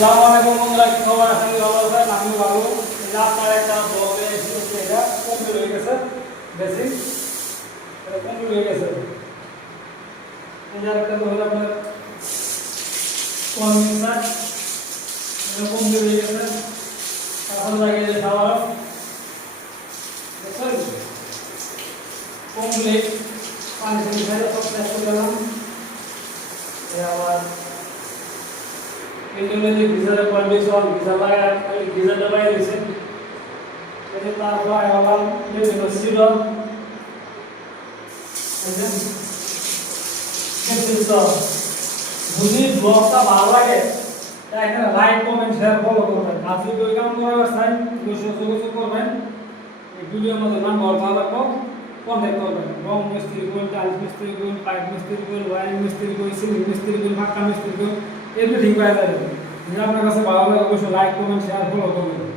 আসসালামু আলাইকুম বন্ধুরা, কি খবর? আশা করি ভালো আছেন। আমি ভালো। আপনার একটা ব্লগে এসেছি, এটা কমপ্লিট হয়ে গেছে। বেসিক এটা কমপ্লিট হয়ে গেছে। এই যে একটা হলো আপনার কনভিনসার, এটা কমপ্লিট হয়ে গেছে। এখন লাগে যে খাওয়ার দেখছেন কমপ্লিট। পানি থেকে সব শেষ করে গেলাম। আবার এজন্য যে গিজারের কন্ডিশন, গিজারটা লাগিয়ে দিয়েছেন। তারপর আবার বিভিন্ন ছিল যদি ব্লগটা ভালো লাগে এখানে লাইক কমেন্ট শেয়ার ফলো করবেন। আর যদি ওই কাম করার চাই যোগাযোগ করবেন। এই ভিডিওর মধ্যে নাম্বার ভালো লাগবে, কন্ট্যাক্ট করবেন। রং মিস্ত্রি করুন, টাইলস মিস্ত্রি করুন, পাইপ মিস্ত্রি করুন, ওয়ারিং মিস্ত্রি করুন, সিলিং মিস্ত্রি করুন, পাক্কা মিস্ত্রি করুন, এভরিথিং পাওয়া যাবে। যদি আপনার কাছে ভালো লাগে অবশ্যই লাইক কমেন্ট শেয়ার ফলো করবেন।